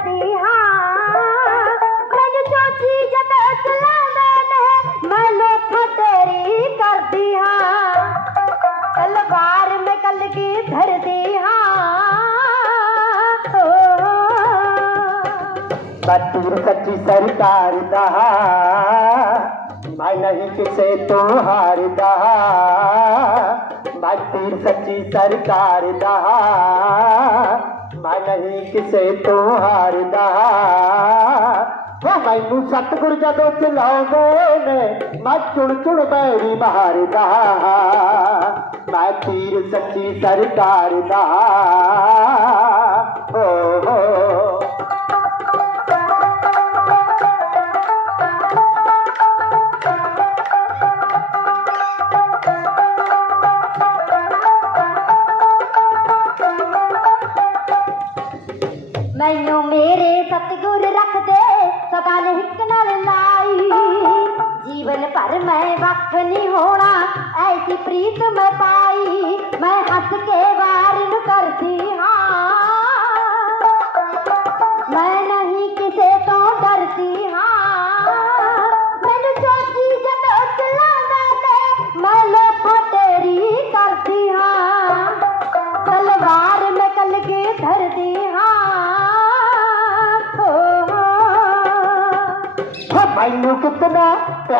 ਕਰਦੀ ਹਾਂ ਮੈਨੂੰ ਚੋਚੀ ਜਦੋਂ ਚਲਾਉਂਦੇ ਨੇ ਮੈਂ ਲੋਥਾ ਤੇਰੀ ਕਰਦੀ ਹਾਂ ਤਲਵਾਰ ਮੈਂ ਮੈਂ ਨਹੀਂ ਕਿਸੇ ਤੋਂ ਹਾਰਦਾ। ਬਤੂਰ ਸੱਚੀ ਸਰਕਾਰ ਦਾ ਮੈਂ ਨਹੀਂ ਕਿਸੇ ਹੋ ਮੈਨੂੰ ਸਤਿਗੁਰ ਜਦੋਂ ਚਲਾਉਂਦੇ ਨੇ, ਮੈਂ ਚੁਣ ਚੁਣ ਬੈਰੀ ਮਾਰਦਾ। ਮੈਂ ਤੀਰ ਸੱਚੀ ਸਰਕਾਰ ਦਾ ਜੀਵਨ ਮੈਂ ਵੱਖ ਨਹੀਂ ਹੋਣਾ ਐਸੀ ਪ੍ਰੀਤ ਮੈਂ ਪਾਈ ਮੈਂ ਹੱਸ ਕੇ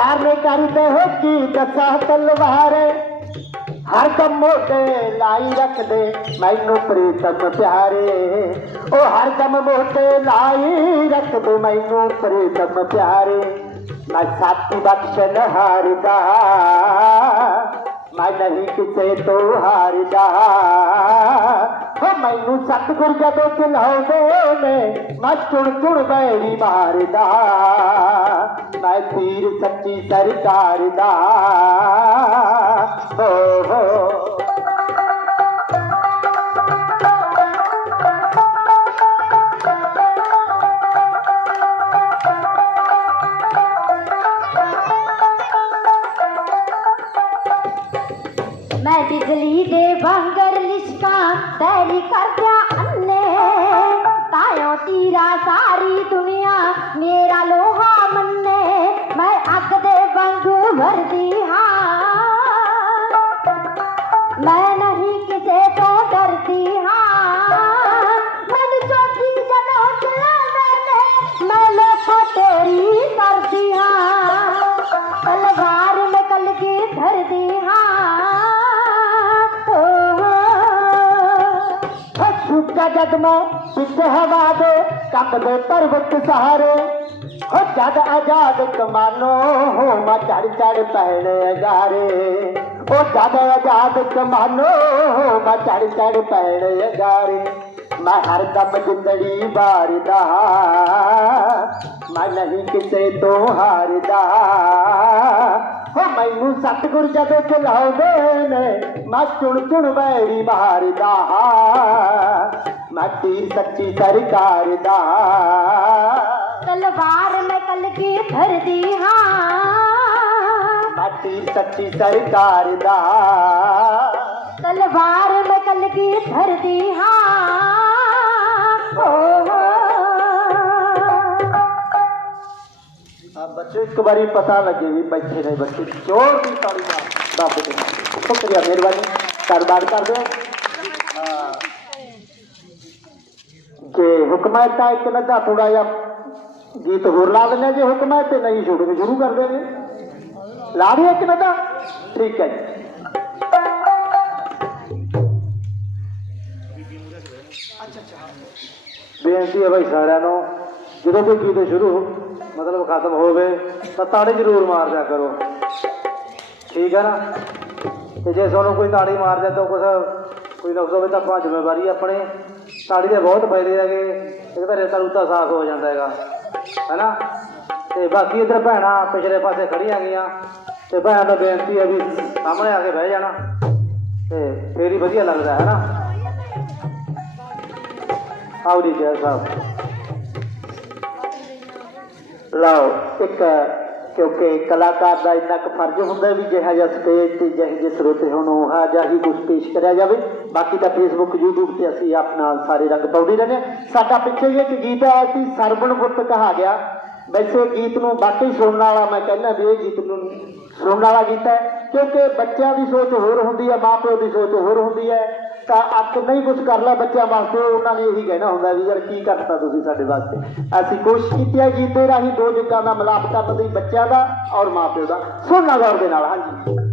ਕਿਤਨਾ ਪਿਆਰ ਨੇ ਕਰਦੇ ਹੋ ਕੀ ਦੱਸਾਂ ਹਰ ਦਮ ਮੋਢੇ ਲਾਈ ਰੱਖਦੇ, ਮੈਨੂੰ ਪ੍ਰੀਤਮ ਪਿਆਰੇ। ਉਹ ਹਰ ਦਮ ਮੋਢੇ ਲਾਈ ਰੱਖਦੇ, ਮੈਨੂੰ ਪ੍ਰੀਤਮ ਪਿਆਰੇ। ਮੈਂ ਸਾਥੀ ਬਖਸ਼ਣ ਹਾਰਦਾ, ਮੈਂ ਨਹੀਂ ਕਿਸੇ ਤੋਂ ਹਾਰਦਾ। ਹੋ ਮੈਨੂੰ ਸਤਿਗੁਰ ਜਦੋਂ ਚਲਾਉਂਦੇ ਨੇ, ਮੈਂ ਚੁਣ ਚੁਣ ਬੈਰੀ ਮਾਰਦਾ। बसीर सच्ची सरकार दा। हो हो। ਸੁੱਕਾ ਜਗ ਮੈਂ ਪਿੱਛੇ ਹਵਾ ਦੇ ਕੰਬਦੇ ਪਰਵਤ ਸਹਾਰੇ ਹੋ ਜਦ ਆਜ਼ਾਦ ਕਮਾਨੋ ਹੋ ਮਾ ਚੜ ਚੜ ਪੈਣ ਅਗਾਰੇ ਉਹ ਜਦ ਆਜ਼ਾਦ ਕਮਾਨੋ ਹੋ ਮਾ ਚੜ ਚੜ ਪੈਣ ਅਗਾਰੇ ਮੈਂ ਹਰ ਦਮ ਜਿੰਦੜੀ ਬਾਰਦਾ ਮੈਂ ਨਹੀਂ ਕਿਸੇ ਤੋਂ ਹਾਰਦਾ। ਹੋ ਮੈਨੂੰ ਸਤਿਗੁਰ ਜਦੋਂ ਚਲਾਉਂਦੇ ਨੇ, ਮੈਂ ਚੁਣ ਚੁਣ ਵੈਰੀ ਮਾਰਦਾ। ਮੈਂ ਤੀਰ ਸੱਚੀ ਸਰਕਾਰ ਦਾ। ਤਲਵਾਰ ਮੈਂ ਕਲਗੀ ਧਰਦੀ ਹਾਂ? ਮੈਂ ਤੀਰ ਸੱਚੀ ਸਰਕਾਰ ਦਾ। ਤਲਵਾਰ ਮੈਂ ਕਲਗੀ ਧਰਦੀ ਹਾਂ? ਓ ਆ ਬੱਚੇ ਇੱਕ ਵਾਰੀ ਪਤਾ ਲੱਗੇ ਵੀ ਬੈਠੇ ਨੇ ਬੱਚੇ। ਜ਼ੋਰ ਦੀ ਤਾਲੀ ਮਾਰ ਦੱਬ ਦੇ। ਸ਼ੁਕਰੀਆ ਮਿਹਰਬਾਨੀ ਕਾਰੋਬਾਰ ਕਰਦੇ ਹੋ ਹਾਂ। ਜੇ ਹੁਕਮ ਹੈ ਤਾਂ ਇੱਕ ਨੱਦਾ ਥੋੜਾ ਜਿਹਾ ਗੀਤ ਹੋਰ ਲਾ ਦਿੰਦੇ ਜੇ ਹੁਕਮ ਹੈ ਤੇ ਨਹੀਂ ਸ਼ੁਰੂ ਸ਼ੁਰੂ ਕਰ ਦੇਵੇ ਲਾ ਦਈਏ ਇੱਕ ਨੱਦਾ ਠੀਕ ਹੈ ਜੀ। ਬੇਨਤੀ ਹੈ ਭਾਈ ਸਾਰਿਆਂ ਨੂੰ, ਜਦੋਂ ਕੋਈ ਗੀਤ ਸ਼ੁਰੂ ਮਤਲਬ ਖਤਮ ਹੋਵੇ, ਤਾਂ ਤਾੜੀ ਜ਼ਰੂਰ ਮਾਰ ਦਿਆ ਕਰੋ। ਠੀਕ ਹੈ ਨਾ? ਤੇ ਜੇ ਤੁਹਾਨੂੰ ਕੋਈ ਤਾੜੀ ਮਾਰ ਦਿਆ ਤਾਂ ਕੁਛ ਕੋਈ ਨੁਕਸ ਹੋਵੇ ਤਾਂ ਆਪਾਂ ਜ਼ਿੰਮੇਵਾਰੀ ਆਪਣੇ ਤਾੜੀ ਦੇ ਬਹੁਤ ਫਾਇਦੇ ਹੈਗੇ। ਇੱਕ ਤਾਂ ਰੇਤਾ ਰੂਤਾ ਸਾਫ਼ ਹੋ ਜਾਂਦਾ ਹੈਗਾ, ਹੈਨਾ? ਤੇ ਬਾਕੀ ਇਧਰ ਭੈਣਾਂ ਪਿਛਲੇ ਪਾਸੇ ਖੜੀਆਂ ਗਈਆਂ। ਤੇ ਭੈਣਾਂ ਦਾ ਬੇਨਤੀ ਹੈ ਵੀ ਸਾਹਮਣੇ ਆ ਕੇ ਬਹਿ ਜਾਣਾ। ਤੇ ਫੇਰ ਹੀ ਵਧੀਆ ਲੱਗਦਾ ਹੈ ਨਾ ਆਓ ਜੀ, ਜੈ ਸਾਹਿਬ ਲਾਓ, ਇੱਕ ਕਿਉਂਕਿ ਕਲਾਕਾਰ ਦਾ ਇੰਨਾ ਕੁ ਫਰਜ਼ ਹੁੰਦਾ ਵੀ ਜਿਹੜਾ ਜਿਹਾ ਸਟੇਜ ਤੇ ਜਿਹੇ ਜਿਹੇ ਸਰੋਤੇ ਹੋਣ, ਉਹ ਜਿਹਾ ਹੀ ਕੁਝ ਪੇਸ਼ ਕਰਿਆ ਜਾਵੇ। ਬਾਕੀ ਤਾਂ ਫੇਸਬੁੱਕ YouTube ਤੇ ਅਸੀਂ ਆਪਣਾ ਸਾਰੇ ਰੰਗ ਪਾਉਂਦੇ ਰਹਿੰਦੇ ਹਾਂ। ਸਾਡਾ ਪਿੱਛੇ ਜਿਹੇ ਇੱਕ ਗੀਤ ਆਇਆ ਸੀ, ਸਰਵਣ ਗੁੱਤ ਕਹਾ ਗਿਆ। ਵੈਸੇ ਗੀਤ ਨੂੰ ਬਾਕੀ ਸੁਣਨ ਵਾਲਾ ਮੈਂ ਕਹਿੰਦਾ ਵੀ ਇਹ ਗੀਤ ਨੂੰ ਸੁਣਨ ਵਾਲਾ ਗੀਤ ਹੈ, ਕਿਉਂਕਿ ਬੱਚਿਆਂ ਦੀ ਸੋਚ ਹੋਰ ਹੁੰਦੀ ਹੈ ਮਾਪਿਓ ਦੀ ਸੋਚ ਹੋਰ ਹੁੰਦੀ ਹੈ। ਤਾਂ ਅੱਕ ਨਹੀਂ ਕੁਝ ਕਰ ਲੈ ਬੱਚਿਆਂ ਵਾਸਤੇ, ਉਹਨਾਂ ਨੇ ਇਹੀ ਕਹਿਣਾ ਹੁੰਦਾ ਵੀ ਯਾਰ ਕੀ ਕਰਤਾ ਤੁਸੀਂ ਸਾਡੇ ਵਾਸਤੇ। ਅਸੀਂ ਕੋਸ਼ਿਸ਼ ਕੀਤੀ ਹੈ ਗੀਤ ਰਾਹੀਂ ਦੋ ਜੁਗਾਂ ਦਾ ਮਿਲਾਪ ਕਰਨ ਦੀ, ਬੱਚਿਆਂ ਦਾ ਔਰ ਮਾਪਿਓ ਦਾ ਸੁਣਨਾ ਗੌਰ ਦੇ ਨਾਲ, ਹਾਂਜੀ।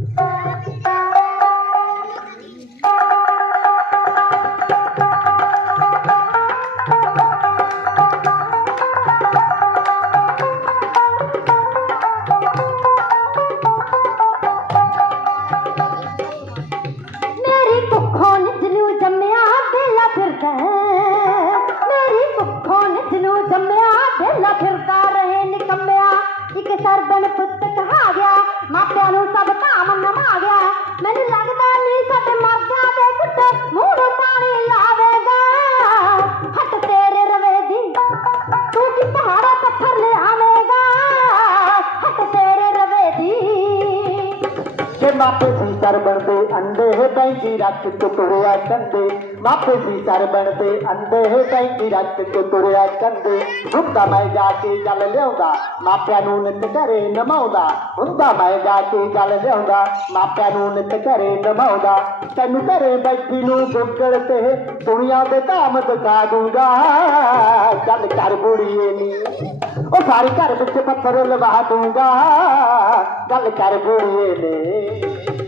ਕੰਦੇ ਮਾਪੇ ਸਰ ਬਣਦੇ ਅੰਡੇ ਹੈ ਬੈਂਕੀ ਰੱਖ ਕੇ ਤੁਰਿਆ ਕੰਦੇ ਹੁੰਦਾ ਮੈਂ ਜਾ ਕੇ ਗੱਲ ਲਿਆਉਂਦਾ, ਮਾਪਿਆਂ ਨੂੰ ਨਿਤ ਘਰੇ ਨਮਾਉਂਦਾ। ਹੁੰਦਾ ਮੈਂ ਜਾ ਕੇ ਗੱਲ ਲਿਆਉਂਦਾ, ਮਾਪਿਆਂ ਨੂੰ ਨਿਤ ਘਰੇ ਨਮਾਉਂਦਾ। ਤੈਨੂੰ ਘਰੇ ਬੈਠੀ ਨੂੰ ਗੁੱਗਲ ਤੇ ਦੁਨੀਆ ਦੇ ਧਾਮ ਦਿਖਾ ਦੂੰਗਾ। ਚੱਲ ਕਰ ਬੁੜੀਏ ਨੀ, ਉਹ ਸਾਰੇ ਘਰ ਵਿੱਚ ਪੱਥਰ ਲਵਾ ਦੂੰਗਾ। ਗੱਲ ਕਰ ਬੁੜੀਏ ਨੇ।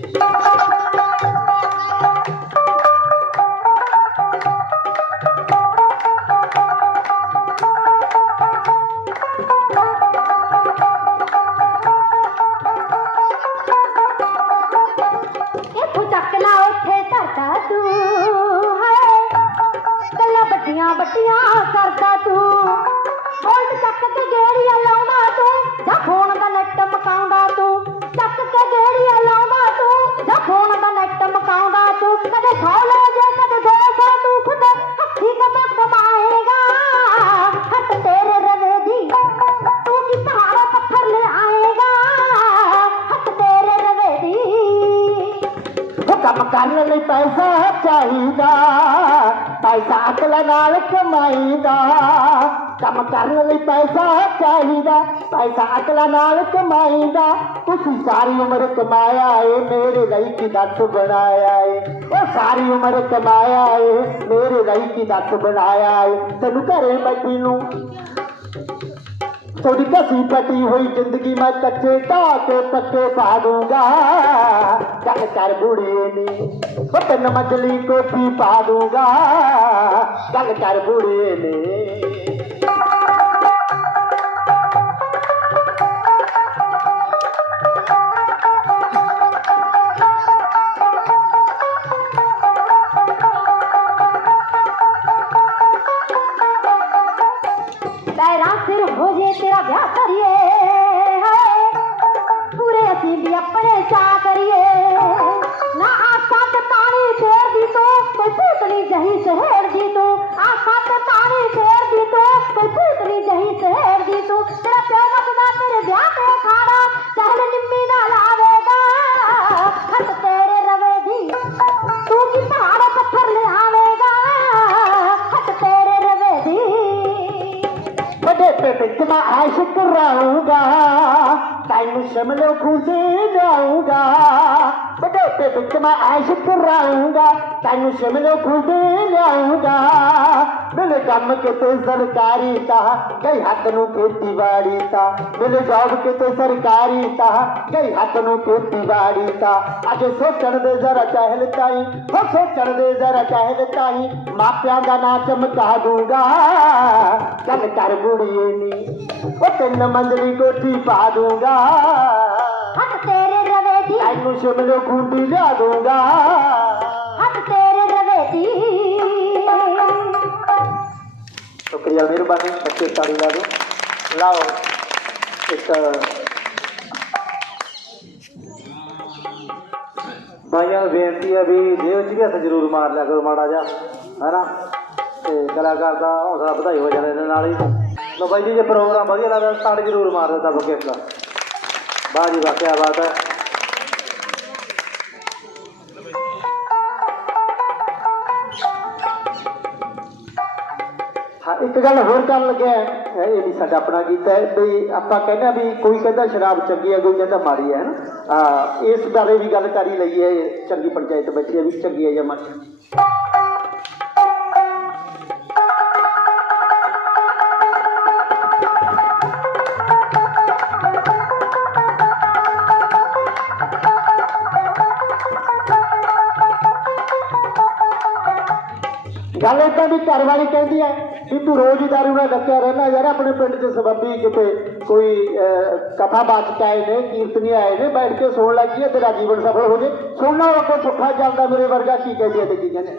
ਪੈਸਾ ਅਕਲ ਨਾਲ ਕਮਾਈਦਾ, ਕੰਮ ਕਰਨ ਲਈ ਪੈਸਾ ਚਾਹੀਦਾ। ਪੈਸਾ ਅਕਲ ਨਾਲ ਕਮਾਈਦਾ, ਤੁਸੀਂ ਸਾਰੀ ਉਮਰ ਕਮਾਇਆ ਏ, ਮੇਰੇ ਲਈ ਕੀ ਦੱਸ ਬਣਾਇਆ ਏ? ਉਹ ਸਾਰੀ ਉਮਰ ਕਮਾਇਆ ਏ, ਮੇਰੇ ਲਈ ਕੀ ਦੱਸ ਬਣਾਇਆ ਏ? ਤੈਨੂੰ ਘਰੇ ਬੈਠੀ ਨੂੰ थोरी कसी पची हुई ज़िंदगी मां कचे ताके पे पादूगा। कर कर बुढ़े ने बटन मजली को पूंगा चल कर बुरे اچي سوچڻ ضرور سوچڻ زر چهل تائين ماپا دوگا چل ڪري گوٺي پا دوگا ਤੈਨੂੰ ਸ਼ਿਮਲੇ ਖੁੰਡੀ ਲਿਆ ਦੂੰਗਾ ਹੱਥ ਤੇਰੇ ਰਵੇ ਦੀ ਸ਼ੁਕਰੀਆ ਮਿਹਰਬਾਨੀ ਬੱਚੇ ਤਾੜੀ ਲਾ ਦਿਓ। ਲਾਓ ਇੱਕ ਨੂੰ ਬੇਨਤੀ ਹੈ ਵੀ ਜੇਬ 'ਚ ਵੀ ਹੱਥ ਜ਼ਰੂਰ ਮਾਰ ਲਿਆ ਕਰੋ ਮਾੜਾ ਜਿਹਾ ਹੈਨਾ? ਤੇ ਕਲਾਕਾਰ ਦਾ ਹੌਸਲਾ ਵਧਾਈ ਹੋ ਜਾਣਾ ਇਹਦੇ ਨਾਲ ਹੀ। ਲੋ ਬਾਈ ਜੀ ਜੇ ਪ੍ਰੋਗਰਾਮ ਵਧੀਆ ਲੱਗਦਾ ਤਾਂ ਜ਼ਰੂਰ ਮਾਰ ਦਿਓ ਦੱਬ ਕੇ ਇਸਦਾ ਵਾਹ ਜੀ ਵਾਹ ਕੀ ਬਾਤ ਹੈ। ਇੱਕ ਗੱਲ ਹੋਰ ਕਰਨ ਲੱਗਿਆ ਹੈ, ਇਹ ਵੀ ਸਾਡਾ ਆਪਣਾ ਗੀਤ ਹੈ ਵੀ ਆਪਾਂ ਕਹਿੰਦੇ ਹਾਂ ਵੀ ਕੋਈ ਕਹਿੰਦਾ ਸ਼ਰਾਬ ਚੰਗੀ ਹੈ ਕੋਈ ਕਹਿੰਦਾ ਮਾੜੀ ਹੈ ਨਾ ਆ ਇਸ ਬਾਰੇ ਵੀ ਗੱਲ ਕਰੀ ਲਈ ਹੈ ਚੰਗੀ ਪੰਚਾਇਤ ਬੈਠੀ ਹੈ ਵੀ ਚੰਗੀ ਹੈ ਜਾਂ ਮਾੜੀ ਹੈ। ਗੱਲ ਏਦਾਂ ਵੀ ਘਰ ਵਾਲੀ ਕਹਿੰਦੀ ਹੈ ਵੀ ਤੂੰ ਰੋਜ਼ ਹੀ ਦਾਰੂ ਨਾਲ ਡੱਕਿਆ ਰਹਿਣਾ ਯਾਰ ਆਪਣੇ ਪਿੰਡ 'ਚ ਸਬੱਬੀ ਕਿਤੇ ਕੋਈ ਅਹ, ਕਥਾ ਬਾਚਕ ਆਏ ਨੇ ਕੀਰਤਨੀ ਆਏ ਨੇ ਬੈਠ ਕੇ ਸੁਣ ਲੱਗੀ ਤੇਰਾ ਜੀਵਨ ਸਫਲ ਹੋ ਜੇ। ਸੁਣਨਾ ਉਹ ਕੋ ਸੁੱਖਾ ਚੱਲਦਾ ਮੇਰੇ ਵਰਗਾ ਕੀ ਕਹਿੰਦੀ ਹੈ ਤੇ ਕੀ ਕਹਿੰਦੇ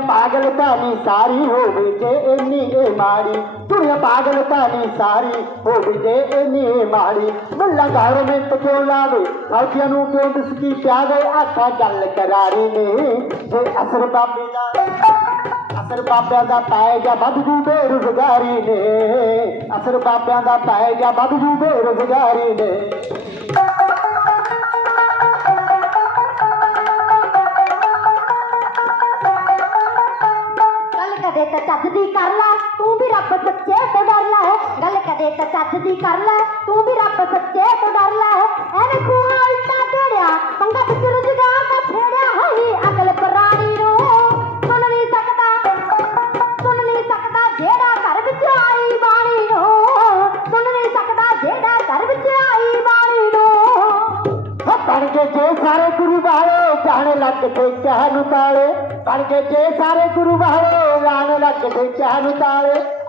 ਪਾਗਲ ਤਾਂ ਸਾਰੀ ਹੋਵੇ ਜੇ ਇੰਨੀ ਇਹ ਮਾੜੀ। ਦੁਨੀਆ ਪਾਗਲ ਤਾਂ ਸਾਰੀ ਹੋਵੇ ਜੇ ਇੰਨੀ ਇਹ ਮਾੜੀ। ਮੁੱਲਾ ਘਰ ਵਿੱਚ ਕਿਉਂ ਲਾਵੇ? ਫੌਜੀਆਂ ਨੂੰ ਕਿਉਂ ਬਿਸਕੀ ਪਿਆਵੇ? ਆਖਾ ਗੱਲ ਕਰਾਰੀ ਨੇ। ਜੇ ਅਸਰ ਬਾਬੇ ਦਾ ਅਸਰ ਬਾਬਿਆਂ ਦਾ ਪੈ ਗਿਆ ਵੱਧ ਬੇਰੁਜ਼ਗਾਰੀ ਨੇ। ਅਸਰ ਬਾਬਿਆਂ ਦਾ ਪੈ ਗਿਆ ਵੱਧ ਜੂ ਬੇਰੁਜ਼ਗਾਰੀ ਨੇ। ਤਾਂ ਚੱਜ ਦੀ ਕਰ ਲੈ, ਤੂੰ ਵੀ ਰੱਬ ਸੱਚੇ ਤੋਂ ਡਰ ਲੈ। ਗੱਲ ਕਦੇ ਤਾਂ ਚੱਜ ਦੀ ਕਰ ਲੈ, ਤੂੰ ਵੀ ਰੱਬ ਸੱਚੇ ਤੋਂ ਡਰ ਲੈ। ਐਵੇਂ ਖੂਹਾ ਉਲਟਾ ਢੇੜਿਆ ਪੰਗਾ ਵਿੱਚ ਰੁਜ਼ਗਾਰ ਦਾ ਛੇੜਿਆ ਹੋਈ ਅਕਲ ਪ੍ਰਾਣੀ ਨੂੰ। ਸੁਣ ਨਹੀਂ ਸਕਦਾ, ਸੁਣ ਨਹੀਂ ਸਕਦਾ ਜਿਹੜਾ ਘਰ ਵਿੱਚ ਆਈ ਬਾਣੀ ਨੂੰ। ਸੁਣ ਨਹੀਂ ਸਕਦਾ ਜਿਹੜਾ ਘਰ ਵਿੱਚ ਆਈ ਬਾਣੀ ਨੂੰ। ਹੋ ਬਣ ਕੇ ਜੇ ਸਾਰੇ ਗੁਰੂ ਵਾਲੇ, ਜਾਣ ਲੱਗ ਤੇ ਚਾਹ ਨੂੰ ਤਾਲੇ ਬਣ ਕੇ ਜੇ ਸਾਰੇ ਗੁਰੂ ਵਾਲੇ ਜਾਣ ਲੱਗ ਤੇ ਚਾਹ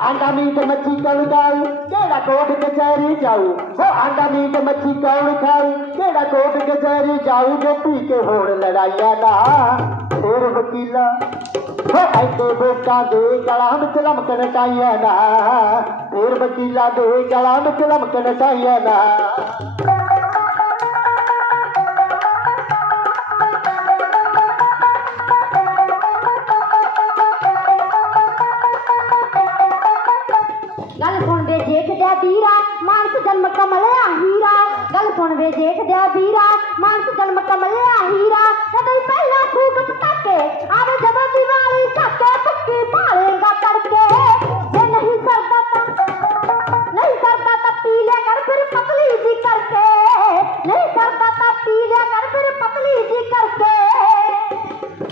ਆਂਡਾ ਮੀਟ ਮੱਛੀ ਕੌਣ ਖਾਊ ਕਿਹੜਾ ਕੋਟ ਕਚਹਿਰੀ ਜਾਊ? ਹੋ ਆਂਡਾ ਮੀਟ ਮੱਛੀ ਕੌਣ ਖਾਊ ਕਿਹੜਾ ਕੋਟ ਕਚਹਿਰੀ ਜਾਊ? ਜੋ ਪੀ ਕੇ ਹੋਣ ਲੜਾਈਆਂ ਨਾ ਫੇਰ ਵਕੀਲਾ। ਹੋ ਐਡੇ ਬੋਕਾਂ ਦੇ ਗਲਾਂ ਵਿੱਚ ਲਮਕਣ ਚਾਹੀਏ ਨਾ, ਫੇਰ ਵਕੀਲਾ ਦੇ ਗਲਾਂ ਵਿੱਚ ਲਮਕਣ ਚਾਹੀਏ ਨਾ। ਦਿਆ ਵੀਰਾ, ਮਾਨਸ ਜਨਮ ਕਮਲਿਆ ਹੀਰਾ। ਗੱਲ ਸੁਣ ਵੇ ਜੇਠ ਦਿਆ ਵੀਰਾ, ਮਾਨਸ ਜਨਮ ਕਮਲਿਆ ਹੀਰਾ। ਕਦੇ ਪਹਿਲਾਂ ਫੂਕ ਪਟਾਕੇ ਆਵੇ, ਜਦੋਂ ਦੀਵਾਲੀ ਝਾਕੇ ਪੱਕੀ ਭਾਲੇਗਾ ਤੜਕੇ। ਜੇ ਨਹੀਂ ਸਰਦਾ ਤਾਂ ਨਹੀਂ ਸਰਦਾ ਤਾਂ ਪੀ ਲਿਆ ਕਰ ਫਿਰ ਪਤਲੀ ਜੀ ਕਰਕੇ। ਨਹੀਂ ਸਰਦਾ ਤਾਂ ਪੀ ਲਿਆ ਕਰ ਫਿਰ ਪਤਲੀ ਜੀ ਕਰਕੇ।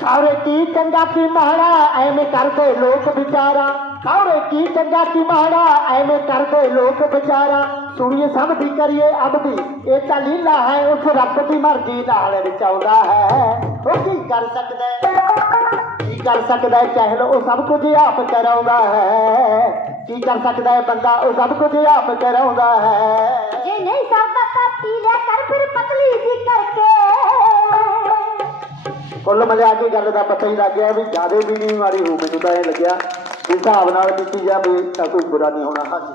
ਖੌਰੇ ਕੀ ਚੰਗਾ ਕੀ ਮਾੜਾ ਐਵੇਂ ਕਰਦੇ ਲੋਕ ਵਿਚਾਰਾ। ਖੌਰੇ ਕੀ ਚੰਗਾ ਕੀ ਮਾੜਾ ਐਵੇਂ ਕਰਦੇ ਲੋਕ ਵਿਚਾਰਾ। ਸੁਣੀਏ ਸਭ ਦੀ ਕਰੀਏ ਅਬ ਦੀ ਇਹ ਤਾਂ ਲੀਲਾ ਹੈ ਉਸ ਰੱਬ ਦੀ ਮਰਜ਼ੀ ਨਾਲ ਰਚਾਉਂਦਾ ਹੈ। ਉਹ ਕੀ ਕਰ ਸਕਦਾ ਕੀ ਕਰ ਸਕਦਾ ਹੈ? ਕਹਿ ਲੋ ਉਹ ਸਭ ਕੁਝ ਆਪ ਕਰਾਉਂਦਾ ਹੈ। ਕੀ ਕਰ ਸਕਦਾ ਹੈ ਬੰਦਾ? ਉਹ ਸਭ ਕੁਝ ਆਪ ਕਰਾਉਂਦਾ ਹੈ। ਜੇ ਨਹੀਂ ਸਰਦਾ ਤਾਂ ਪੀ ਲਿਆ ਕਰ ਫਿਰ ਪਤਲੀ ਜੀ ਕਰਕੇ। ਕੁੱਲ ਮਿਲਾ ਕੇ ਗੱਲ ਦਾ ਪਤਾ ਹੀ ਲੱਗ ਗਿਆ ਵੀ ਜਿਆਦੇ ਵੀ ਨਹੀਂ ਮਾਰੀ ਹੋ ਮੈਨੂੰ ਤਾਂ ਇਹ ਲੱਗਿਆ। ਵੀ ਹਿਸਾਬ ਨਾਲ ਕੀਤੀ ਜਾਵੇ ਤਾਂ ਕੋਈ ਬੁਰਾ ਨਹੀਂ ਹੋਣਾ, ਹਾਂਜੀ।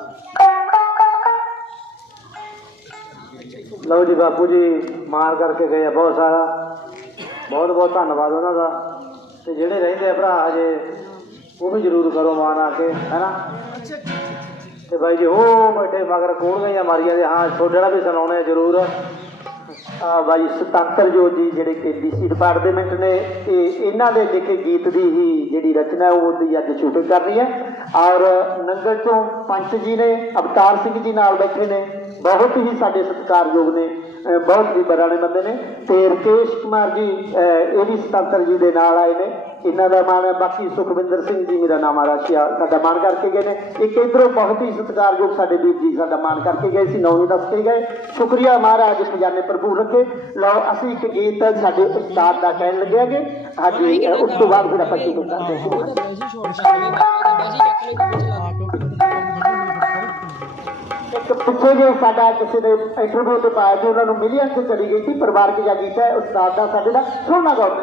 ਲਓ ਜੀ ਬਾਪੂ ਜੀ ਮਾਣ ਕਰਕੇ ਗਏ ਆ ਬਹੁਤ ਸਾਰਾ। ਬਹੁਤ ਬਹੁਤ ਧੰਨਵਾਦ ਉਹਨਾਂ ਦਾ। ਤੇ ਜਿਹੜੇ ਰਹਿੰਦੇ ਆ ਭਰਾ ਹਜੇ, ਉਹ ਵੀ ਜ਼ਰੂਰ ਕਰੋ ਮਾਣ ਆ ਕੇ, ਹੈਨਾ? ਤੇ ਬਾਈ ਜੀ, ਉਹ ਬੈਠੇ ਮਗਰ ਕੋਣ ਗਈਆਂ ਮਾਰੀਆਂ ਦੇ, ਹਾਂ, ਤੁਹਾਡੇ ਨਾਲ ਵੀ ਸੁਣਾਉਣੇ ਆ ਜ਼ਰੂਰ। ਬਾਈ ਸੁਤੰਤਰ ਜੋਤ ਜੀ ਜਿਹੜੇ ਕਿ ਡੀਸੀ ਡਿਪਾਰਟਮੈਂਟ ਨੇ ਤੇ ਇਹਨਾਂ ਦੇ ਜਿਹੜੇ ਗੀਤ ਦੀ ਹੀ ਜਿਹੜੀ ਰਚਨਾ ਹੈ, ਉਹ ਦੀ ਅੱਜ ਸ਼ੂਟਿੰਗ ਕਰ ਰਹੀ ਹੈ। ਔਰ ਨੰਗਲ ਤੋਂ ਪੰਚ ਜੀ ਨੇ, ਅਵਤਾਰ ਸਿੰਘ ਜੀ ਨਾਲ ਬੈਠੇ ਨੇ, ਬਹੁਤ ਹੀ ਸਾਡੇ ਸਤਿਕਾਰਯੋਗ ਨੇ ਬਹੁਤ ਹੀ ਬਰਾਣੇ ਬੰਦੇ ਨੇ। ਤੇ ਰਕੇਸ਼ ਕੁਮਾਰ ਜੀ ਇਹ ਵੀ ਸੁਤੰਤਰ ਜੀ ਦੇ ਨਾਲ ਆਏ ਨੇ। ਇਹਨਾਂ ਦਾ ਮਾਣ ਹੈ ਬਾਕੀ ਸੁਖਵਿੰਦਰ ਸਿੰਘ ਜੀ ਮੇਰਾ ਨਾਮ ਆ ਰਾਸ਼ੀਆ ਸਾਡਾ ਮਾਣ ਕਰਕੇ ਗਏ ਨੇ। ਇੱਕ ਇਧਰੋਂ ਬਹੁਤ ਹੀ ਸਤਿਕਾਰਯੋਗ ਸਾਡੇ ਵੀਰ ਜੀ ਸਾਡਾ ਮਾਣ ਕਰਕੇ ਗਏ ਸੀ ਨੌ ਨਹੀਂ ਦੱਸ ਕੇ ਗਏ। ਸ਼ੁਕਰੀਆ ਮਹਾਰਾਜ ਖਜ਼ਾਨੇ ਭਰਪੂਰ ਰੱਖੇ। ਲਓ ਅਸੀਂ ਇੱਕ ਗੀਤ ਸਾਡੇ ਉਸਤਾਦ ਦਾ ਕਹਿਣ ਲੱਗਿਆਗੇ ਹਾਂਜੀ ਉਸ ਤੋਂ ਬਾਅਦ ਫਿਰ ਆਪਾਂ ਸ਼ੁਰੂ ਕਰਦੇ ਹਾਂ। ਚਲਾ ਪਿੱਛੇ ਜੇ ਸਾਡਾ ਕਿਸੇ ਨੇ ਇੰਟਰਵਿਊ ਤੇ ਪਾਇਆ ਸੀ ਉਹਨਾਂ ਨੂੰ ਮਿਲੀਅਨ ਤੇ ਚਲੀ ਗਈ ਸੀ ਪਰਿਵਾਰਕ ਜਾਂ ਗੀਤ ਹੈ ਉਸਤਾਦ ਦਾ ਸਾਡੇ ਦਾ ਸੁਣਨਾ ਗੌਰ ਦੇ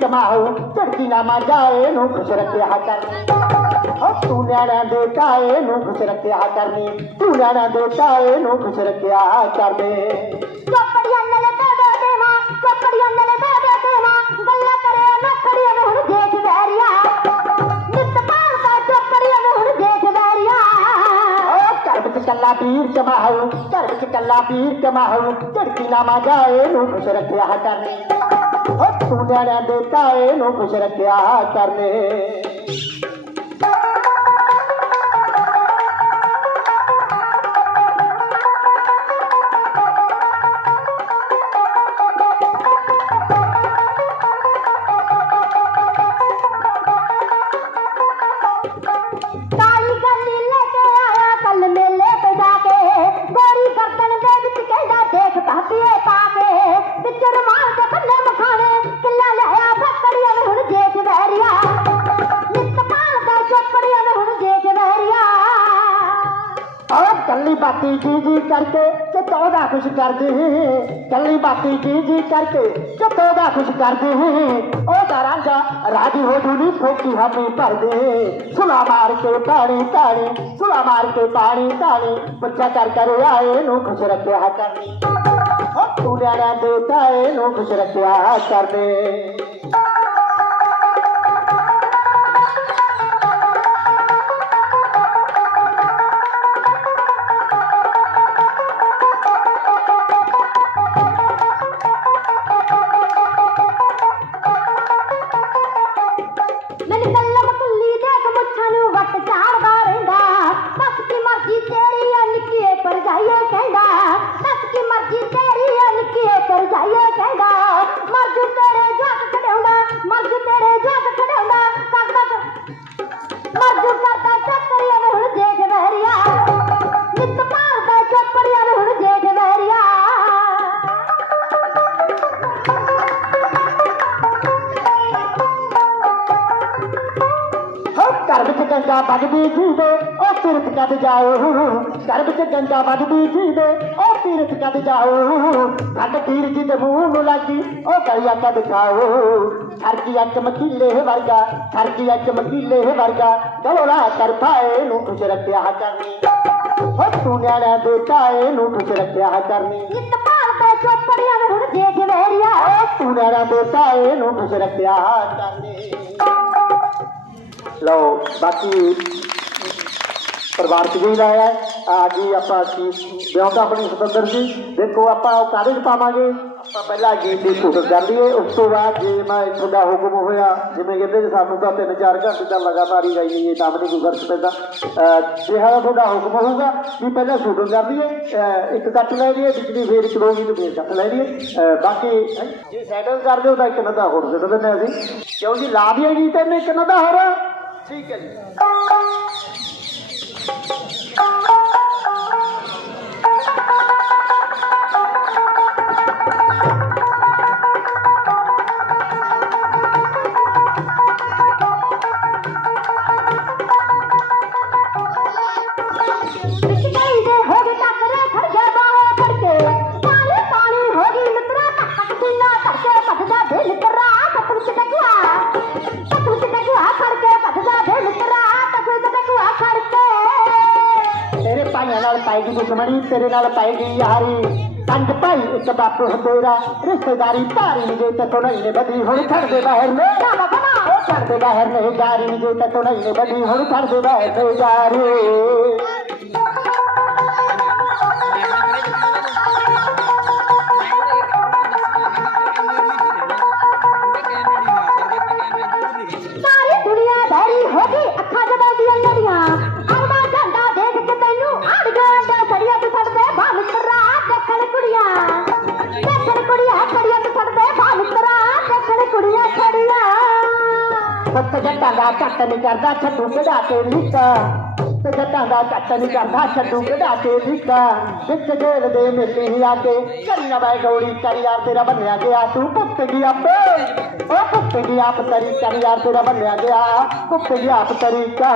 ਕਮਾਹੂ ਝੜਕੀ ਨਾ ਮਾ ਜਾਏ ਨੂੰ ਖੁਸ਼ ਰੱਖਿਆ ਕਰਨੀ ਓ ਤੂੰ ਨਿਆਣਿਆਂ ਦੇ ਕਾਏ ਨੂੰ ਖੁਸ਼ ਰੱਖਿਆ ਕਰਨੀ ਤੂੰ ਨਿਆਣਿਆਂ ਦੇ ਕਾਏ ਨੂੰ ਖੁਸ਼ ਰੱਖਿਆ ਕਰਨੀ ਚੋਪੜੀਆਂ ਨਾਲ ਦੋ ਦੋ ਦੇਵਾਂ ਚੋਪੜੀਆਂ ਨਾਲ ਦੋ ਦੋ ਦੇਵਾਂ ਗੱਲਾਂ ਕਰੇ ਅਨੋਖੜੀਆਂ ਵੇ ਹੁਣ ਦੇਖ ਵੈਰੀਆ। ਨਿੱਤ ਭਾਲਦਾ ਚੋਪੜੀਆਂ ਵੇ ਹੁਣ ਦੇਖ ਵੈਰੀਆ। ਓ ਘਰ ਵਿੱਚ ਕੱਲਾ ਪੀਰ ਕਮਾਹੂ ਘਰ ਵਿੱਚ ਕੱਲਾ ਪੀਰ ਕਮਾਹੂ ਝੜਕੀ ਨਾ ਮਾ ਜਾਏ ਨੂੰ ਖੁਸ਼ ਰੱਖਿਆ ਕਰਨੀ ਓ ਤੂੰ ਨਿਆਣਿਆਂ ਦੇ ਤਾਏ ਨੂੰ ਖੁਸ਼ ਰੱਖਿਆ ਕਰਨੀ। ਕੱਲੀ ਜੀ ਜੀ ਕਰਕੇ ਤੇ ਤੋਦਾ ਖੁਸ਼ ਉਹ ਦਾ ਰਾਜੀ ਹੋ ਜੂਨੀ ਫੋਕੀ ਹਾਮੀ ਭਰਦੇ। ਸੁਲਾ ਮਾਰ ਕੇ ਪਾਣੀ ਤਾਣੀ ਸੁਲਾ ਮਾਰ ਕੇ ਪਾਣੀ ਤਾਣੀ ਬੱਚਾ ਕਰ ਕਰ ਆਏ ਨੂੰ ਖੁਸ਼ ਰੱਖਿਆ ਕਰਨੀ। ਉਹ ਤੂੰ ਨਿਆਣਿਆਂ ਦੇ ਤਾਏ ਨੂੰ ਖੁਸ਼ ਰੱਖਿਆ ਕਰਦੇ ਗੰਗਾ ਵੱਜਦੀ ਜੀ ਦੇ ਉਹ ਤੀਰਥ ਕਦ ਜਾਓ। ਘਰ ਵਿੱਚ ਗੰਗਾ ਵੱਜਦੀ ਜੀ ਦੇ ਉਹ ਤੀਰਥ ਕਦ ਜਾਓ। ਕੱਟ ਤੀਰ ਜੀ ਦੇ ਮੂੰਹ ਨੂੰ ਲੱਗੀ ਉਹ ਗਲਿਆ ਕਦ ਖਾਓ ਖਰਕੀ ਅੱਖ ਮਕੀਲੇ ਵਰਗਾ ਖਰਕੀ ਅੱਖ ਮਕੀਲੇ ਵਰਗਾ ਗਲੋਲਾ ਕਰ ਪਾਏ ਨੂੰ ਖੁਸ਼ ਰੱਖਿਆ ਕਰਨੀ। ਹੋ ਤੂੰ ਨਿਆਣਿਆਂ ਦੇ ਕਾਏ ਨੂੰ ਖੁਸ਼ ਰੱਖਿਆ ਕਰਨੀ। ਨਿੱਤ ਭਾਲਦਾ ਚੱਕਰੀਆਂ ਨੇ ਹੁਣ ਦੇਖ ਵਹਿਰੀਆ ਓ ਤੂੰ ਨਿਆਣਿਆਂ ਦੇ ਕਾਏ ਨੂੰ ਖੁਸ਼ ਰੱਖਿਆ ਕਰਨੀ। ਲਓ, ਬਾਕੀ ਪਰਿਵਾਰ 'ਚ ਵੀ ਲਾਇਆ ਆ ਜੀ ਆਪਾਂ ਕੀ ਵਿਆਹੁੰਦਾ ਆਪਣੀ ਸੁਤੰਦਰ ਜੀ ਦੇਖੋ, ਆਪਾਂ ਉਹ ਕਾਗਜ਼ ਪਾਵਾਂਗੇ? ਆਪਾਂ ਪਹਿਲਾਂ ਗੀਤ ਦੀ ਸ਼ੂਟਿੰਗ ਕਰ ਲਈਏ। ਉਸ ਤੋਂ ਬਾਅਦ ਜੇ ਮੈਂ ਤੁਹਾਡਾ ਹੁਕਮ ਹੋਇਆ, ਜਿਵੇਂ ਕਹਿੰਦੇ ਜੀ, ਸਾਨੂੰ ਤਾਂ 3-4 ਘੰਟੇ ਦਾ ਲਗਾਤਾਰ ਹੀ ਗਾਈ ਜਾਈਏ ਤਾਂ ਵੀ ਨਹੀਂ ਕੋਈ ਫ਼ਰਕ ਪੈਂਦਾ। ਅਹ, ਜੇ ਹਾਂ ਤੁਹਾਡਾ ਹੁਕਮ ਹੋਊਗਾ, ਵੀ ਪਹਿਲਾਂ ਸ਼ੂਟਿੰਗ ਕਰ ਲਈਏ ਇੱਕ ਕੱਟ ਲੈ ਲਈਏ ਵਿਚਲੀ ਫੇਰ ਇੱਕ ਦੋ ਗੀਤ ਫੇਰ ਕੱਟ ਲੈ ਲਈਏ। ਬਾਕੀ ਜੇ ਸੈਟਲ ਕਰ ਦਿਓ ਤਾਂ ਇੱਕ ਨਦਾ ਹੋਰ ਸਿੱਟ ਦਿੰਦੇ ਹਾਂ ਅਸੀਂ। ਕਿਉਂਕਿ ਲਾ ਦਈਏ ਗੀਤ ਇਹਨੇ ਇੱਕ ਨਦਾ ਹੋਰ। ਠੀਕ ਹੈ ਜੀ। ਦੁਸ਼ਮਣੀ ਤੇਰੇ ਨਾਲ ਪਾਏਗੀ ਯਾਰੀ ਪੰਜ ਭਾਈ ਇੱਕ ਬਾਪੂ ਤੇਰਾ ਰਿਸ਼ਤੇਦਾਰੀ ਭਾਰੀ ਨੀ ਜੇ ਤੋ ਨਹੀਂ ਨੇ ਬਦੀ ਹੁਣ ਛੱਡ ਦੇ ਬਾਹਰ ਨੇ ਬਾਬਾ ਬਣਾ ਉਹ ਛੱਡ ਦੇ ਬਾਹਰ ਨੇ ਜਾਰੀ ਨੀ ਜੇ ਤੋ ਨਹੀਂ ਨੇ ਬਦੀ ਹੁਣ ਛੱਡ ਦੇ ਬਾਹਰ ਨੇ ਜਾਰੀ ਕੱਟ ਨਹੀਂ ਕਰਦਾ, ਛੱਡੂ ਕਢਾ ਕੇ ਲੀਕਾ ਤੇ ਜੱਟਾਂ ਦਾ ਕੱਟ ਨਹੀਂ ਕਰਦਾ, ਛੱਡੂ ਕਢਾ ਕੇ ਲੀਕਾ ਵਿੱਚ ਜੇਲ ਦੇ ਮੇਲੇ ਹੀ ਆ ਕੇ ਕਰੀ ਨਾ ਬਾਈ ਗੌੜੀ ਕਰੀ ਯਾਰ ਤੇਰਾ ਬੰਨਿਆ ਗਿਆ, ਤੂੰ ਪੁੱਤ ਗਈ ਆਪੇ। ਉਹ ਪੁੱਤ ਗਈ ਆਪ ਤਰੀ, ਕਰੀ ਯਾਰ ਤੇਰਾ ਬੰਨਿਆ ਗਿਆ ਪੁੱਤ ਗਈ ਆਪ ਤਰੀਕਾ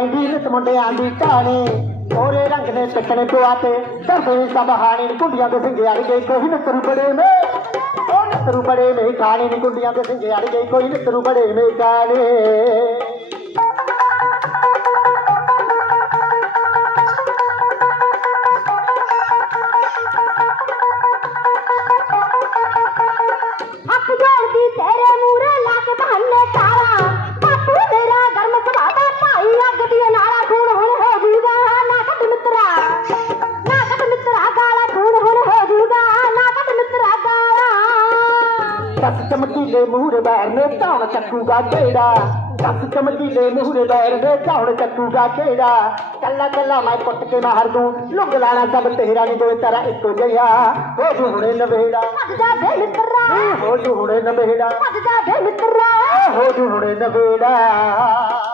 ਗੁੜ ਕੇ ਨਿਤ ਮੁੰਡਿਆਂ ਦੀ ਕਹਾਣੀ। ਉਹਰੇ ਰੰਗ ਦੇ ਚੱਕਣੇ ਪਵਾਤੇ ਦਰਦੇ ਸਭ ਹਾਣੀ ਨੀ ਕੁੰਡੀਆਂ ਦੇ ਸਿੰਗੇ ਗਈ, ਕੋਈ ਨਤਰੂ ਬੜੇ ਮੇ ਉਹ ਨਤਰੂ ਬੜੇ ਮੇ ਖਾਣੀ ਨੀ ਕੁੰਡੀਆਂ ਦੇ ਸਿੰਗੇ ਅੜ ਗਏ ਕੋਈ ਨਤਰੂ ਬੜੇ ਮੇ ਕਾਲੇ ਚਮਕੀਲੇ ਮੂਹਰੇ ਬੈਰ ਨੇ ਧੌਣ ਚੱਕੂਗਾ ਕਿਹੜਾ? ਸੱਤ ਚਮਕੀਲੇ ਮੂਹਰੇ ਬੈਰ ਨੇ ਧੌਣ ਚੱਕੂਗਾ ਕਿਹੜਾ? ਕੱਲਾ ਕੱਲਾ ਮੈਂ ਪੁੱਟ ਕੇ ਮਾਰ ਦੂੰ। ਲੁੰਗ ਲਾਣਾ ਸਭ ਤੇਰਾ ਨਹੀਂ ਦੋਏ ਤੇਰਾ ਇੱਕੋ ਜਿਹਾ। ਹੋ ਜੂ ਹੁਣੇ ਨਵੇੜਾ। ਜਾ ਬੇ ਮਿੱਤਰਾ। ਹੋ ਜੂ ਹੁਣੇ ਨਵੇੜਾ। ਜਾ ਬੇ ਮਿੱਤਰਾ। ਹੋ ਜੂ ਹੁਣੇ ਨਵੇੜਾ।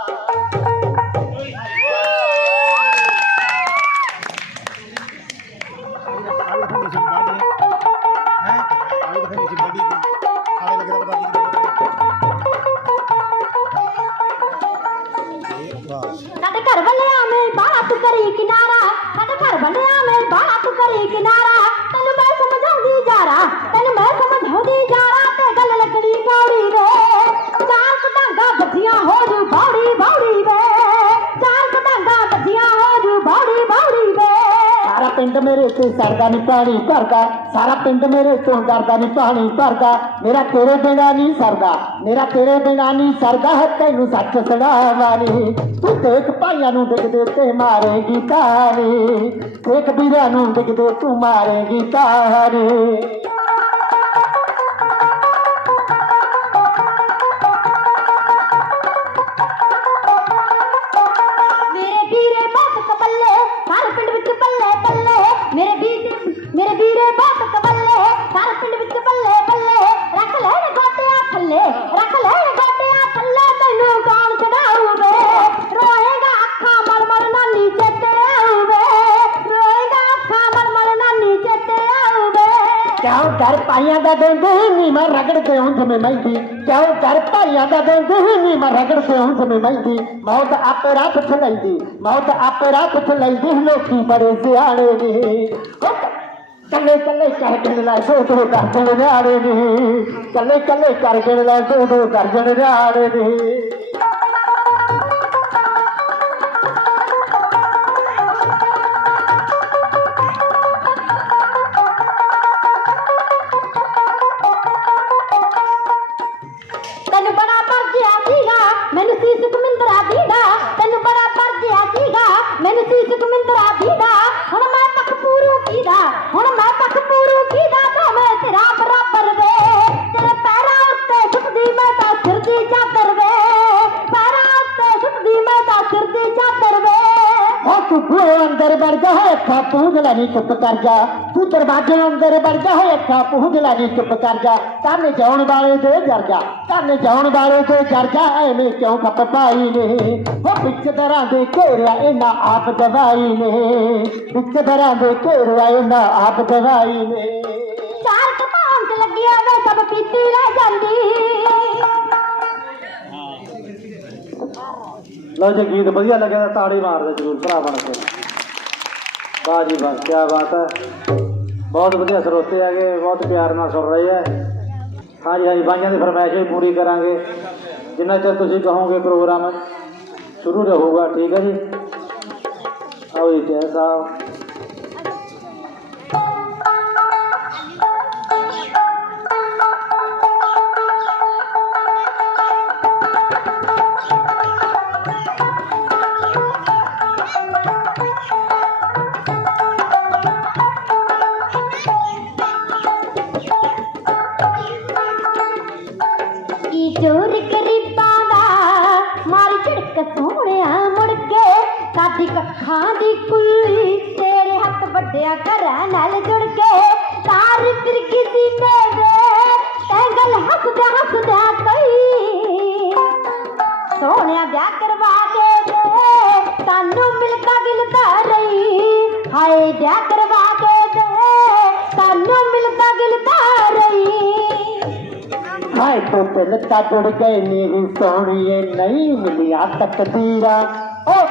ਤੇ ਸਰਦਾ ਨਹੀਂ ਪਾਣੀ ਭਰਦਾ, ਸਾਰਾ ਪਿੰਡ ਮੇਰੇ ਤੋਂ ਡਰਦਾ ਨਹੀਂ ਪਾਣੀ ਭਰਦਾ, ਮੇਰਾ ਤੇਰੇ ਬਿਨਾ ਨਹੀਂ ਸਰਦਾ, ਮੇਰਾ ਤੇਰੇ ਬਿਨਾ ਨਹੀਂ ਸਰਦਾ ਹੈ ਤੈਨੂੰ ਸੱਚ ਸੁਣਾਵਾਂ ਨੀ ਤੂੰ ਦੇਖ ਭਾਈਆਂ ਨੂੰ ਡਿੱਗਦੇ ਤੇ ਮਾਰੇਗੀ ਤਾਰੀ ਦੇਖ ਵੀਰਾਂ ਨੂੰ ਡਿੱਗਦੇ ਤੂੰ ਮਾਰੇਗੀ ਤਾਰੀ ਕਰ ਪਾਈਆਂ ਦਾ ਦਿੰਦੇ ਨੀ ਮੈਂ ਰਗੜ ਕੇ ਉਂਝ ਮੇ ਮਹਿੰਦੀ ਕਿਉਂ ਕਰ ਪਾਈਆਂ ਦਾ ਦਿੰਦੇ ਨੀ ਮੈਂ ਰਗੜ ਕੇ ਉਂਝ ਮੇ ਮਹਿੰਦੀ ਮੌਤ ਆਪੇ ਰਾਹ ਪੁੱਛ ਲੈਂਦੀ, ਮੌਤ ਆਪੇ ਰਾਹ ਪੁੱਛ ਲੈਂਦੀ, ਲੋਕੀ ਬੜੇ ਸਿਆਣੇ ਨੇ। ਕੱਲੇ ਕੱਲੇ ਕਰ ਲੈ ਸੋ ਤੋ ਕਰ ਜਣ ਨਿਆਣੇ ਨੇ। ਕੱਲੇ ਕੱਲੇ ਕਰ ਲੈ ਸੋ ਤੋ ਕਰ ਜਣ ਨਿਆਣੇ ਨੇ। ਤੂੰ ਦਰਵਾਜ਼ੇ ਅੰਦਰ ਜਾ ਹੈ ਅੱਖਾਂ ਪੂੰਝਲਾ ਨਹੀਂ ਚੁੱਪ ਕਰ ਜਾ। ਕੰਨ ਜਾਉਣ ਵਾਲੇ ਦੇ ਜਰ ਜਾ ਕੰਨ ਜਾਉਣ ਵਾਲੇ ਦੇ ਜਰ ਜਾ ਐਵੇਂ ਕਿਉਂ ਖੱਪ ਪਾਈ ਨੇ? ਉਹ ਵਿੱਚ ਦਰਾਂ ਦੇ ਘੇਰਿਆ ਇਹਨਾਂ ਆਪ ਦਵਾਈ ਨੇ। ਵਿੱਚ ਦਰਾਂ ਦੇ ਘੇਰਿਆ ਇਹਨਾਂ ਆਪ ਦਵਾਈ ਨੇ। ਚਾਰ ਕਪਾਂ ਤੇ ਲੱਗਿਆ ਵੇ ਸਭ ਪੀਤੀ ਰਹਿ ਜਾਂਦੀ। ਲਓ ਜੇ ਗੀਤ ਵਧੀਆ ਲੱਗਿਆ ਤਾਂ ਤਾੜੀ ਮਾਰ ਦਿਓ ਜਰੂਰ ਭਰਾ ਬਣ ਕੇ। ਵਾਹ ਜੀ ਵਾਹ ਕੀ ਬਾਤ ਹੈ। ਬਹੁਤ ਵਧੀਆ ਸਰੋਤੇ ਆਗੇ ਬਹੁਤ ਪਿਆਰ ਨਾਲ ਸੁਣ ਰਹੇ ਹੈ। ਹਾਂਜੀ ਹਾਂਜੀ, ਬਾਈਆਂ ਦੀ ਫਰਮਾਇਸ਼ ਵੀ ਪੂਰੀ ਕਰਾਂਗੇ। ਜਿੰਨਾ ਚਿਰ ਤੁਸੀਂ ਕਹੋਗੇ ਪ੍ਰੋਗਰਾਮ, ਸ਼ੁਰੂ ਰਹੂਗਾ ਠੀਕ ਹੈ ਜੀ? ਆਓ ਜੀ ਸਾਹਿਬ ਸਾਡੀ ਦੀ ਕੁੱਲੀ ਤੇਰੇ ਹੱਥ ਵੱਡਿਆ ਘਰਾਂ ਨਾਲ ਜੁੜ ਕੇ ਤਾਰ ਫਿਰ ਕਿਸੇ ਮੇਰੇ ਤੈਂਗਲ ਹੱਸਦਾ ਹੱਸਦਾ ਕਈ ਸੋਹਣਿਆ ਵਿਆਹ ਕਰਵਾ ਕੇ ਦੇ ਸਾਨੂੰ ਮਿਲਦਾ ਗਿਲਦਾ ਰਹੀ। ਹਾਏ ਵਿਆਹ ਕਰਵਾ ਕੇ ਦੇ ਸਾਨੂੰ ਮਿਲਦਾ ਗਿਲਦਾ ਰਹੀ। ਹਾਏ ਤੋਂ ਤਿਲਤਾ ਜੁੜ ਗਏ ਨੀ ਸੋਹਣੀਏ ਨਹੀਂ ਮਿਲਿਆ ਤਕਦੀਰਾ।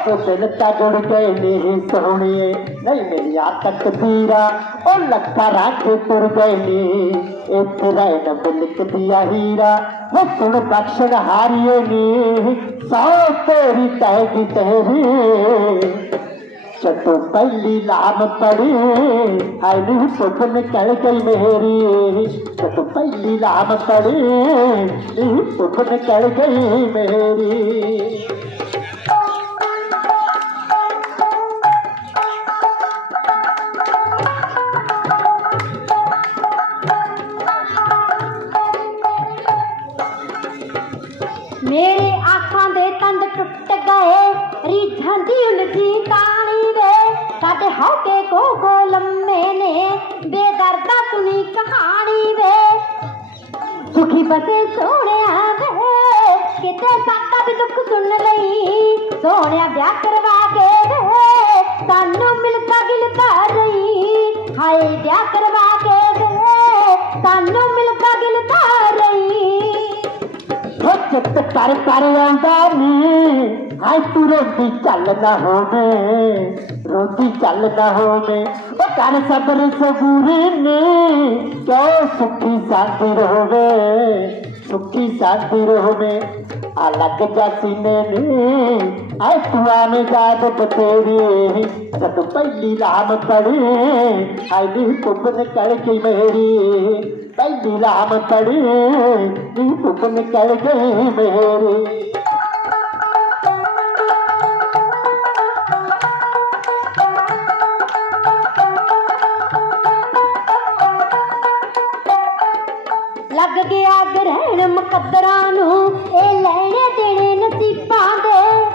ਉਹ ਤੋਂ ਤਿਲਤਾ ਜੁੜ ਗਏ ਨੀ ਸੋਹਣੀਏ ਨਹੀਂ ਮਿਲਿਆ ਤਕਦੀਰਾ ਉਹ ਲੱਖਾਂ ਰਾਖੇ ਤੁਰ ਗਏ ਨੀ ਇੱਥੇ ਰਹਿ ਨਾ ਬਿਲਕ ਦੀਆ ਹੀਰਾ ਉਹ ਸੁਣ ਬਖਸ਼ਣ ਹਾਰੀਏ ਨੀ ਸੌ ਤੇਰੀ ਤਹਿ ਤੇਰੀ ਚੱਟੂ ਪਹਿਲੀ ਲਾਮ ਪੜੀ ਆਈ ਨੀ ਸੁਖ ਨਿਕਲ ਗਈ ਮੇਰੀ ਚੱਟੂ ਪਹਿਲੀ ਲਾਮ ਪੜੀ ਨੀ ਸੁਖ ਨਿਕਲ ਸੁਖੀ ਬਸੇ ਸੋਹਣਿਆ ਵੇ। ਕਿਤੇ ਸਾਡਾ ਵੀ ਦੁੱਖ ਸੁਣ ਲਈ। ਸੋਹਣਿਆ ਵਿਆਹ ਕਰਵਾ ਕੇ ਵੇ। ਸਾਨੂੰ ਮਿਲਦਾ ਗਿਲਦਾ ਰਹੀ। ਹਾਏ, ਵਿਆਹ ਕਰਵਾ ਕੇ ਵੇ। ਸਾਨੂੰ ਮਿਲਦਾ ਗਿਲਦਾ ਰਹੀ। ਹੋ ਚਿੱਤ ਕਰ ਕਰ ਆਉਂਦਾ ਨੀ। ਹਾਏ ਤੂੰ ਰੋਟੀ ਚੱਲ ਨਾ ਹੋਵੇ, ਰੋਟੀ ਚੱਲ ਨਾ ਹੋਵੇ। ਉਹ ਕਰ ਸਬਰ ਸਬੂਰੇ ਨੇ, ਕਿਉਂ ਸੁਖੀ ਸਾਥੀ ਰਹੋਵੇ ਸੁਖੀ ਸਾਥੀ ਰਹੋਵੇ ਆ ਲੱਗ ਜਾ ਸੀਨੇ ਨੀ। ਆਏ ਤੂੰ ਆਵੇਂ ਜਾਦ ਬਤੇਰੀ ਜਦ ਪਹਿਲੀ ਰਾਮ ਪੜੀ ਆਈ ਦੀ ਕੁੱਬ ਨਿਕਲ ਗਈ ਮੇਰੀ। ਪਹਿਲੀ ਲਾਮ ਪੜੀ ਨੀ ਕੁੱਬ ਨਿਕਲ ਗਈ ਮੇਰੀ। ਗ੍ਰਹਿਣ ਨੂੰ ਇਹ ਲੈਣੇ ਦੇਣੇ ਨਸੀਬਾਂ ਦੇ।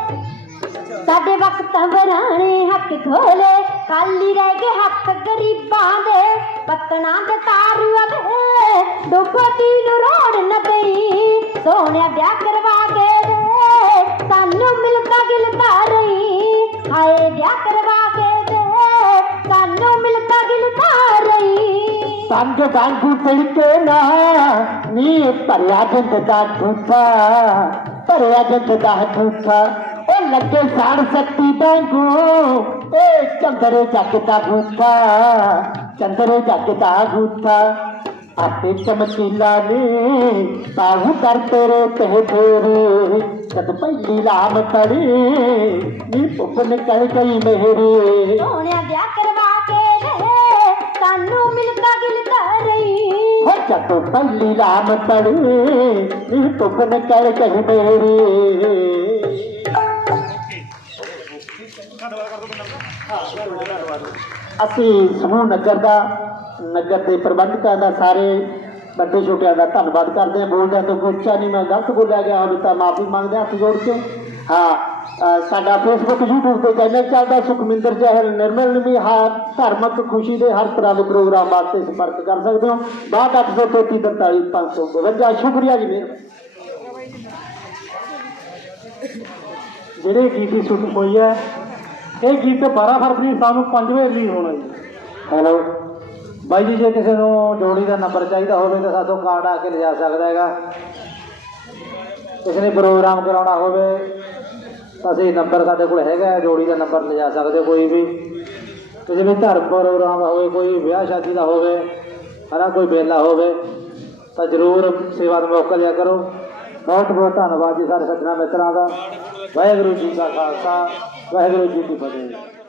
ਸਾਡੇ ਵਕਤ ਵਰਾਣੇ ਹੱਕ ਖੋਲੇ, ਖਾਲੀ ਰਹਿ ਗਏ ਹੱਥ ਗਰੀਬਾਂ ਦੇ। ਪਤਨਾ ਦੇ ਤਾਰੂ ਅਵੇ, ਡੋਬੋ ਦੀ ਨੂੰ ਰੋੜ ਨਾ ਪਈ। ਸੋਹਣਿਆ ਵਿਆਹ ਕਰ ਸੰਗ ਵਾਂਗੂ ਤੜਕੇ ਨਾ, ਨੀ ਭਰਿਆ ਜਿੰਦ ਦਾ ਲੱਗੇ ਸਾੜ ਸੱਤੀ ਵਾਂਗੂ, ਏ ਚੰਦਰੇ ਜੱਗ ਦਾ ਚੰਦਰੇ ਜੱਗ ਦਾ ਆਪੇ ਚਮਕੀਲਾ ਨੇ ਪਾਹੂ ਕਰ ਤੇਰੇ ਤੇ ਤੇਰੇ ਜਦ ਪਹਿਲੀ ਲਾਮ ਤੜੀ, ਨੀ ਪੁੱਪ ਨਿਕਲ ਗਈ ਮੇਰੀ। ਸੋਹਣਿਆ ਵਿਆਹ ਕਰਵਾ ਸਾਨੂੰ ਮਿਲਦਾ ਗਿਲਦਾ ਰਹੀ। ਹੋ ਜਦੋਂ ਪਹਿਲੀ ਲਾਮ ਤੜੀ, ਨੀ ਪੁੱਪ ਨਿਕਲ ਗਈ ਮੇਰੀ। ਅਸੀਂ ਸਮੂਹ ਨਗਰ ਦਾ, ਨਗਰ ਦੇ ਪ੍ਰਬੰਧਕਾਂ ਦਾ ਸਾਰੇ ਵੱਡੇ ਛੋਟਿਆਂ ਦਾ ਧੰਨਵਾਦ ਕਰਦੇ ਹਾਂ। ਬੋਲਦਿਆਂ ਤੋਂ ਕੋਈ ਉੱਚਾ ਨਹੀਂ, ਮੈਂ ਗਲਤ ਬੋਲਿਆ ਗਿਆ ਹੋਵੇ ਤਾਂ ਮਾਫੀ ਮੰਗਦੇ ਹਾਂ, ਹੱਥ ਜੋੜ ਕੇ। ਹਾਂ ਸਾਡਾ ਫੇਸਬੁੱਕ YouTube ਤੇ ਚੈਨਲ ਚੱਲਦਾ ਸੁਖਮਿੰਦਰ ਜਹਲ ਨਿਰਮਲ ਨਿਮੀ ਹਾਂ ਧਾਰਮਿਕ ਖੁਸ਼ੀ ਦੇ ਹਰ ਤਰ੍ਹਾਂ ਦੇ ਪ੍ਰੋਗਰਾਮ ਵਾਸਤੇ ਸੰਪਰਕ ਕਰ ਸਕਦੇ ਹੋ। 62833 43552 ਸ਼ੁਕਰੀਆ ਜੀ ਮੇਰ ਜਿਹੜੇ ਗੀਤ ਦੀ ਸ਼ੂਟਿੰਗ ਹੋਈ ਹੈ ਇਹ ਗੀਤ 12 ਫਰਵਰੀ ਸ਼ਾਮ ਨੂੰ 5 ਵਜੇ ਰਿਲੀਜ਼ ਹੋਣਾ ਜੀ। ਹੈਲੋ ਬਾਈ ਜੀ ਜੇ ਕਿਸੇ ਨੂੰ ਜੋੜੀ ਦਾ ਨੰਬਰ ਚਾਹੀਦਾ ਹੋਵੇ ਤਾਂ ਸਾਥੋਂ ਕਾਰਡ ਆ ਕੇ ਲਿਜਾ ਸਕਦਾ ਹੈਗਾ। ਕਿਸੇ ਨੇ ਪ੍ਰੋਗਰਾਮ ਕਰਾਉਣਾ ਹੋਵੇ ਅਸੀਂ ਨੰਬਰ ਸਾਡੇ ਕੋਲ ਹੈਗਾ ਜੋੜੀ ਦਾ ਨੰਬਰ ਲਿਜਾ ਸਕਦੇ ਹੋ ਕੋਈ ਵੀ। ਕਿਸੇ ਵੀ ਧਰਮ ਪ੍ਰੋਗਰਾਮ ਹੋਵੇ, ਕੋਈ ਵਿਆਹ ਸ਼ਾਦੀ ਦਾ ਹੋਵੇ, ਹਨਾ, ਕੋਈ ਬੇਲਾ ਹੋਵੇ, ਤਾਂ ਜ਼ਰੂਰ ਸੇਵਾ ਦਾ ਮੌਕਾ ਲਿਆ ਕਰੋ। ਬਹੁਤ ਬਹੁਤ ਧੰਨਵਾਦ ਜੀ ਸਾਰੇ ਸੱਜਣਾ ਮਿੱਤਰਾਂ ਦਾ। ਵਾਹਿਗੁਰੂ ਜੀ ਕਾ ਖਾਲਸਾ, ਵਾਹਿਗੁਰੂ ਜੀ ਕੀ ਫਤਿਹ।